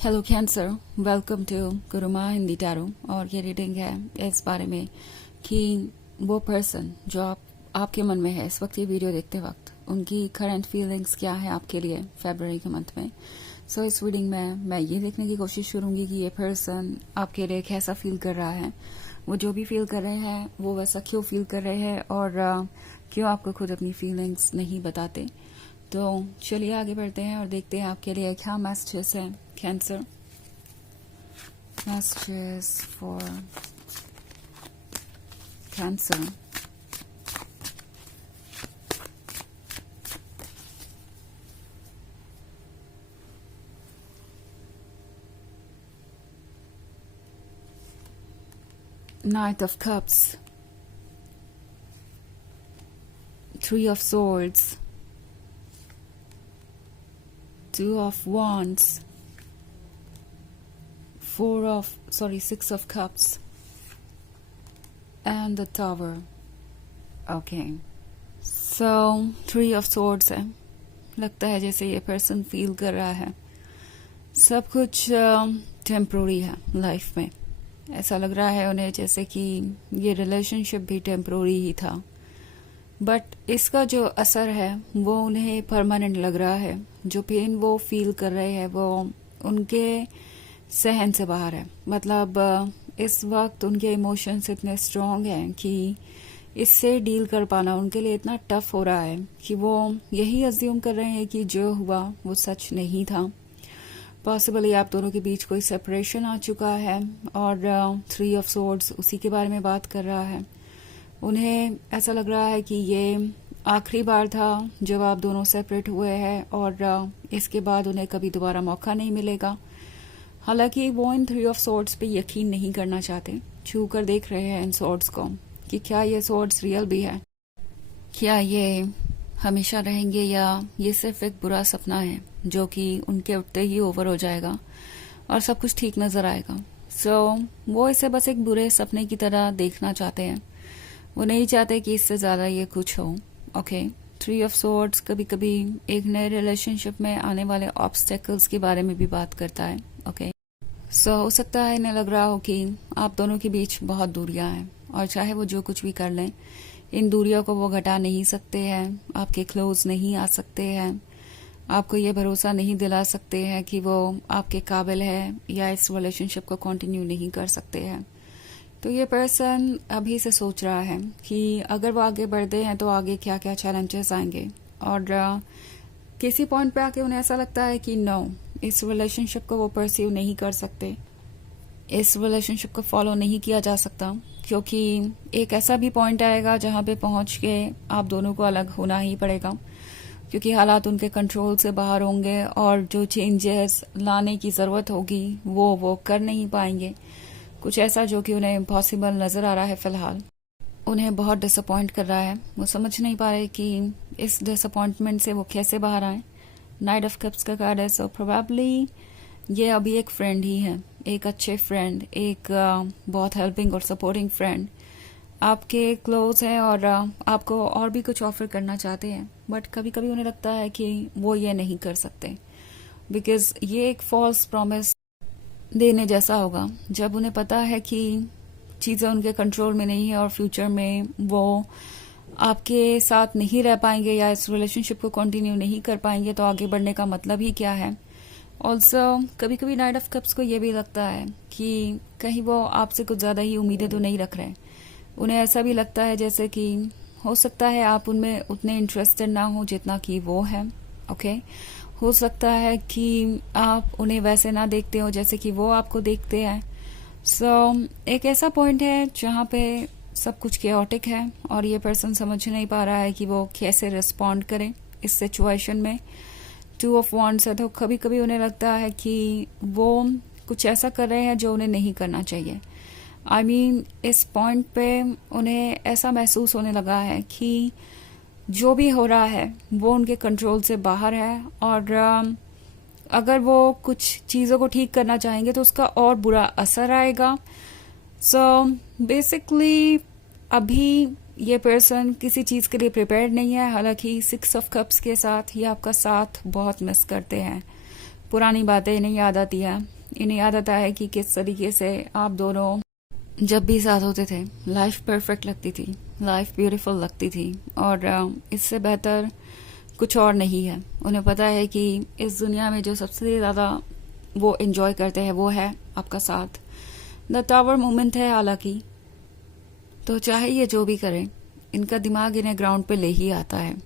Hello cancer, welcome to Gurumaa Hindi tarot. और ये reading है इस बारे में कि वो पर्सन जो आपके मन में है इस वक्त ये वीडियो देखते वक्त, उनकी करंट फीलिंग्स क्या है आपके लिए फरवरी के मंथ में। सो इस रीडिंग में मैं ये देखने की कोशिश करूंगी कि ये पर्सन आपके लिए कैसा फील कर रहा है, वो जो भी फील कर रहे हैं वो वैसा क्यों फील कर रहे हैं और क्यों आपको खुद अपनी फीलिंग्स नहीं बताते। तो चलिए आगे बढ़ते हैं और देखते हैं आपके लिए क्या मैसेजेस हैं cancer. Messages for Cancer. Knight of Cups, Three of Swords, Two of Wands, Six of Cups, and the Tower. Okay. So, Three of Swords है। लगता है जैसे ये पर्सन फील कर रहा है सब कुछ टेम्प्रोरी है लाइफ में। ऐसा लग रहा है उन्हें जैसे कि ये रिलेशनशिप भी टेम्प्रोरी ही था, बट इसका जो असर है वो उन्हें परमानेंट लग रहा है। जो पेन वो फील कर रहे हैं वो उनके सहन से बाहर है। मतलब इस वक्त उनके इमोशंस इतने स्ट्रांग हैं कि इससे डील कर पाना उनके लिए इतना टफ हो रहा है कि वो यही अज्यूम कर रहे हैं कि जो हुआ वो सच नहीं था। पॉसिबली आप दोनों के बीच कोई सेपरेशन आ चुका है और थ्री ऑफ सोर्ड्स उसी के बारे में बात कर रहा है। उन्हें ऐसा लग रहा है कि ये आखिरी बार था जब आप दोनों सेपरेट हुए हैं और इसके बाद उन्हें कभी दोबारा मौका नहीं मिलेगा। हालांकि वो इन थ्री ऑफ सोर्ड्स पे यकीन नहीं करना चाहते, छू कर देख रहे हैं इन सोर्ड्स को कि क्या ये सोर्ड्स रियल भी है, क्या ये हमेशा रहेंगे या ये सिर्फ एक बुरा सपना है जो कि उनके उठते ही ओवर हो जाएगा और सब कुछ ठीक नजर आएगा। वो इसे बस एक बुरे सपने की तरह देखना चाहते हैं। वो नहीं चाहते कि इससे ज्यादा ये कुछ हो। ओके, थ्री ऑफ सोर्ड्स कभी कभी एक नए रिलेशनशिप में आने वाले ऑब्स्टेकल्स के बारे में भी बात करता है। ओके, हो सकता है इन्हें लग रहा हो कि आप दोनों के बीच बहुत दूरियां हैं और चाहे वो जो कुछ भी कर लें इन दूरियों को वो घटा नहीं सकते हैं, आपके क्लोज नहीं आ सकते हैं, आपको ये भरोसा नहीं दिला सकते हैं कि वो आपके काबिल है या इस रिलेशनशिप को कंटिन्यू नहीं कर सकते हैं। तो ये पर्सन अभी से सोच रहा है कि अगर वो आगे बढ़ते हैं तो आगे क्या क्या चैलेंजेस आएंगे और किसी पॉइंट पे आके उन्हें ऐसा लगता है कि नो, इस रिलेशनशिप को वो परसीव नहीं कर सकते, इस रिलेशनशिप को फॉलो नहीं किया जा सकता, क्योंकि एक ऐसा भी पॉइंट आएगा जहां पे पहुंच के आप दोनों को अलग होना ही पड़ेगा, क्योंकि हालात उनके कंट्रोल से बाहर होंगे और जो चेंजेस लाने की जरूरत होगी वो कर नहीं पाएंगे। कुछ ऐसा जो कि उन्हें इम्पॉसिबल नजर आ रहा है फिलहाल, उन्हें बहुत डिसअपॉइंट कर रहा है। वो समझ नहीं पा रहे कि इस डिसअपॉइंटमेंट से वो कैसे बाहर आए। नाइट ऑफ कप्स का कार्ड है, सो प्रोबेबली ये अभी एक फ्रेंड ही है, एक अच्छे फ्रेंड, एक बहुत हेल्पिंग और सपोर्टिंग फ्रेंड आपके क्लोज है और आपको और भी कुछ ऑफर करना चाहते हैं, बट कभी कभी उन्हें लगता है कि वो ये नहीं कर सकते बिकॉज ये एक फॉल्स प्रॉमिस देने जैसा होगा जब उन्हें पता है कि चीज़ें उनके कंट्रोल में नहीं है और फ्यूचर में वो आपके साथ नहीं रह पाएंगे या इस रिलेशनशिप को कंटिन्यू नहीं कर पाएंगे, तो आगे बढ़ने का मतलब ही क्या है। ऑल्सो कभी कभी नाइट ऑफ कप्स को ये भी लगता है कि कहीं वो आपसे कुछ ज़्यादा ही उम्मीदें तो नहीं रख रहे। उन्हें ऐसा भी लगता है जैसे कि हो सकता है आप उनमें उतने इंटरेस्टेड ना हो जितना कि वो है। ओके, हो सकता है कि आप उन्हें वैसे ना देखते हो जैसे कि वो आपको देखते हैं। एक ऐसा पॉइंट है जहाँ पे सब कुछ केओटिक है और ये पर्सन समझ नहीं पा रहा है कि वो कैसे रिस्पॉन्ड करे इस सिचुएशन में। टू ऑफ वॉन्ड्स है, तो कभी कभी उन्हें लगता है कि वो कुछ ऐसा कर रहे हैं जो उन्हें नहीं करना चाहिए। आई मीन इस पॉइंट पे उन्हें ऐसा महसूस होने लगा है कि जो भी हो रहा है वो उनके कंट्रोल से बाहर है और अगर वो कुछ चीज़ों को ठीक करना चाहेंगे तो उसका और बुरा असर आएगा। बेसिकली अभी ये पर्सन किसी चीज़ के लिए प्रिपेयर्ड नहीं है। हालांकि सिक्स ऑफ कप्स के साथ ही आपका साथ बहुत मिस करते हैं, पुरानी बातें इन्हें याद आती हैं। इन्हें याद आता है कि किस तरीके से आप दोनों जब भी साथ होते थे लाइफ परफेक्ट लगती थी, लाइफ ब्यूटीफुल लगती थी, और इससे बेहतर कुछ और नहीं है। उन्हें पता है कि इस दुनिया में जो सबसे ज़्यादा वो एंजॉय करते हैं वो है आपका साथ। द टावर मोमेंट है हालांकि, तो चाहे ये जो भी करें, इनका दिमाग इन्हें ग्राउंड पे ले ही आता है।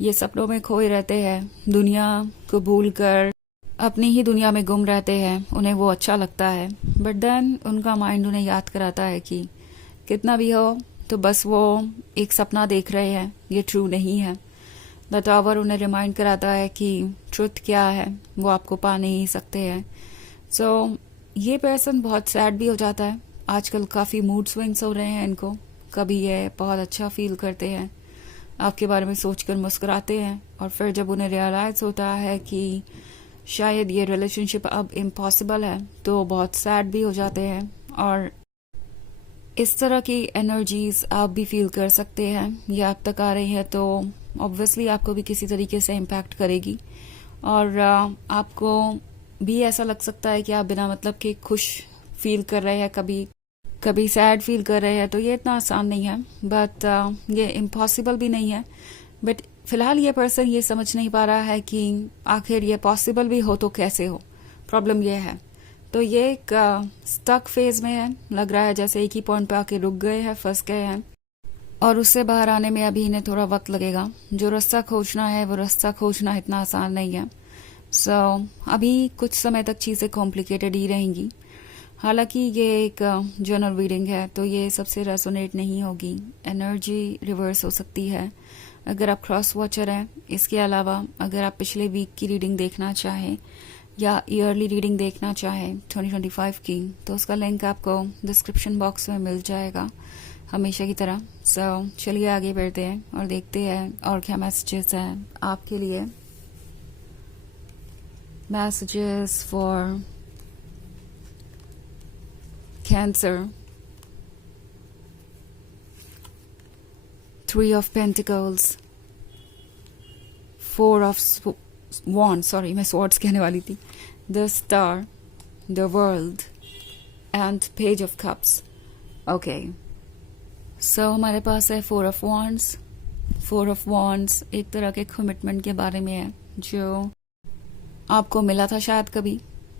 ये सपनों में खोए रहते हैं, दुनिया को भूल कर अपनी ही दुनिया में गुम रहते हैं। उन्हें वो अच्छा लगता है, बट देन उनका माइंड उन्हें याद कराता है कि कितना भी हो तो बस वो एक सपना देख रहे हैं, ये ट्रू नहीं है। द टावर उन्हें रिमाइंड कराता है कि ट्रुथ क्या है, वो आपको पा नहीं सकते हैं। सो ये पर्सन बहुत सैड भी हो जाता है। आजकल काफ़ी मूड स्विंग्स हो रहे हैं इनको। कभी ये बहुत अच्छा फील करते हैं, आपके बारे में सोचकर मुस्कुराते हैं, और फिर जब उन्हें रियलाइज होता है कि शायद ये रिलेशनशिप अब इम्पॉसिबल है, तो बहुत सैड भी हो जाते हैं। और इस तरह की एनर्जीज आप भी फील कर सकते हैं। ये आप तक आ रही है तो ऑब्वियसली आपको भी किसी तरीके से इम्पैक्ट करेगी, और आपको भी ऐसा लग सकता है कि आप बिना मतलब के खुश फील कर रहे हैं, कभी कभी सैड फील कर रहे हैं। तो ये इतना आसान नहीं है, बट ये इम्पॉसिबल भी नहीं है। बट फिलहाल ये पर्सन ये समझ नहीं पा रहा है कि आखिर ये पॉसिबल भी हो तो कैसे हो। प्रॉब्लम ये है। तो ये एक स्टक फेज में है, लग रहा है जैसे एक ही पॉइंट पे आके रुक गए हैं, फंस गए हैं, और उससे बाहर आने में अभी इन्हें थोड़ा वक्त लगेगा। जो रास्ता खोजना है वो रास्ता खोजना इतना आसान नहीं है। अभी कुछ समय तक चीज़ें कॉम्प्लिकेटेड ही रहेंगी। हालांकि ये एक जनरल रीडिंग है, तो ये सबसे रेजोनेट नहीं होगी। एनर्जी रिवर्स हो सकती है अगर आप क्रॉस वॉचर हैं। इसके अलावा अगर आप पिछले वीक की रीडिंग देखना चाहें या ईयरली रीडिंग देखना चाहें 2025 की, तो उसका लिंक आपको डिस्क्रिप्शन बॉक्स में मिल जाएगा हमेशा की तरह। चलिए आगे बढ़ते हैं और देखते हैं और क्या मैसेजेस हैं आपके लिए। Messages for Cancer, 3 of Pentacles, 4 of Wands, sorry मैं Swords कहने वाली थी, the Star, the World and Page of Cups. Okay, so हमारे पास है 4 of Wands. 4 of Wands एक तरह के कमिटमेंट के बारे में है जो आपको मिला था शायद कभी,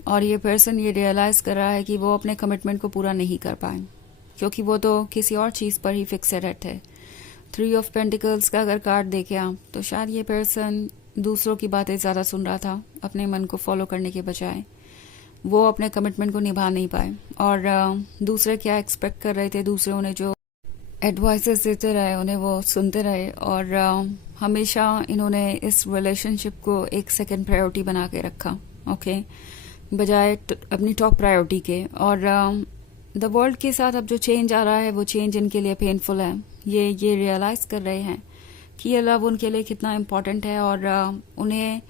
और ये पर्सन ये रियलाइज कर रहा है कि वो अपने कमिटमेंट को पूरा नहीं कर पाए, क्योंकि वो तो किसी और चीज़ पर ही फिक्सेड थे। 3 ऑफ पेंटिकल्स का अगर कार्ड देखे आप, तो शायद ये पर्सन दूसरों की बातें ज़्यादा सुन रहा था अपने मन को फॉलो करने के बजाय। वो अपने कमिटमेंट को निभा नहीं पाए, और दूसरे क्या एक्सपेक्ट कर रहे थे, दूसरे उन्हें जो एडवाइसेस देते रहे उन्हें वो सुनते रहे, और हमेशा इन्होंने इस रिलेशनशिप को एक सेकेंड प्रायोरिटी बना के रखा, ओके, बजाय अपनी टॉप प्रायोरिटी के। और द वर्ल्ड के साथ अब जो चेंज आ रहा है वो चेंज इनके लिए पेनफुल है। ये रियलाइज कर रहे हैं कि ये लव उनके लिए कितना इम्पोर्टेंट है, और उन्हें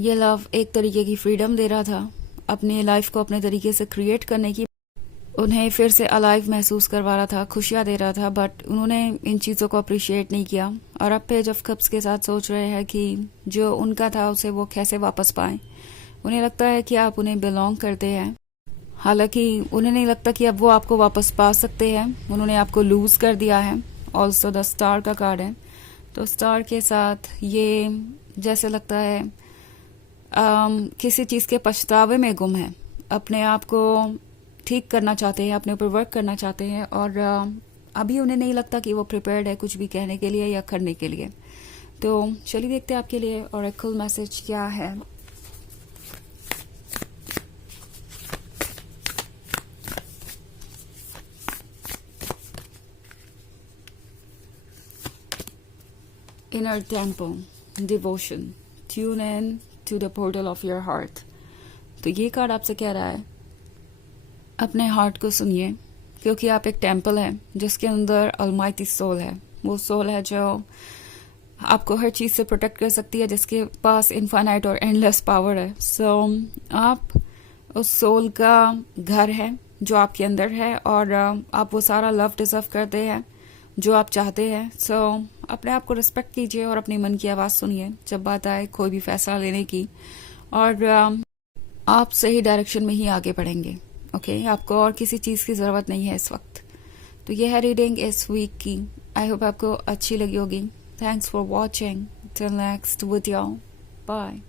ये लव एक तरीके की फ्रीडम दे रहा था, अपनी लाइफ को अपने तरीके से क्रिएट करने की, उन्हें फिर से अलाइव महसूस करवा रहा था, खुशियाँ दे रहा था, बट उन्होंने इन चीज़ों को अप्रिशिएट नहीं किया। और अब पेज ऑफ कप्स के साथ सोच रहे हैं कि जो उनका था उसे वो कैसे वापस पाएं। उन्हें लगता है कि आप उन्हें बिलोंग करते हैं, हालांकि उन्हें नहीं लगता कि अब वो आपको वापस पा सकते हैं। उन्होंने आपको लूज कर दिया है। ऑल्सो द स्टार का कार्ड है, तो स्टार के साथ ये जैसे लगता है किसी चीज़ के पछतावे में गुम है, अपने आप को ठीक करना चाहते हैं, अपने ऊपर वर्क करना चाहते हैं, और अभी उन्हें नहीं लगता कि वो प्रिपेयर्ड है कुछ भी कहने के लिए या करने के लिए। तो चलिए देखते हैं आपके लिए ऑरेकल मैसेज क्या है। Inner tempo, devotion, tune in to the portal of your heart. तो ये कार्ड आपसे कह रहा है अपने हार्ट को सुनिए, क्योंकि आप एक टेम्पल है जिसके अंदर ऑलमाइटी सोल है। वो सोल है जो आपको हर चीज़ से प्रोटेक्ट कर सकती है, जिसके पास इनफाइनाइट और एंडलेस पावर है। आप उस सोल का घर है जो आपके अंदर है, और आप वो सारा लव डिजर्व करते हैं जो आप चाहते हैं। अपने आप को रिस्पेक्ट कीजिए और अपने मन की आवाज़ सुनिए जब बात आए कोई भी फैसला लेने की, और आप सही डायरेक्शन में ही आगे बढ़ेंगे। ओके, आपको और किसी चीज की जरूरत नहीं है इस वक्त। तो यह है रीडिंग इस वीक की। आई होप आपको अच्छी लगी होगी। Thanks for watching. Till next video, bye.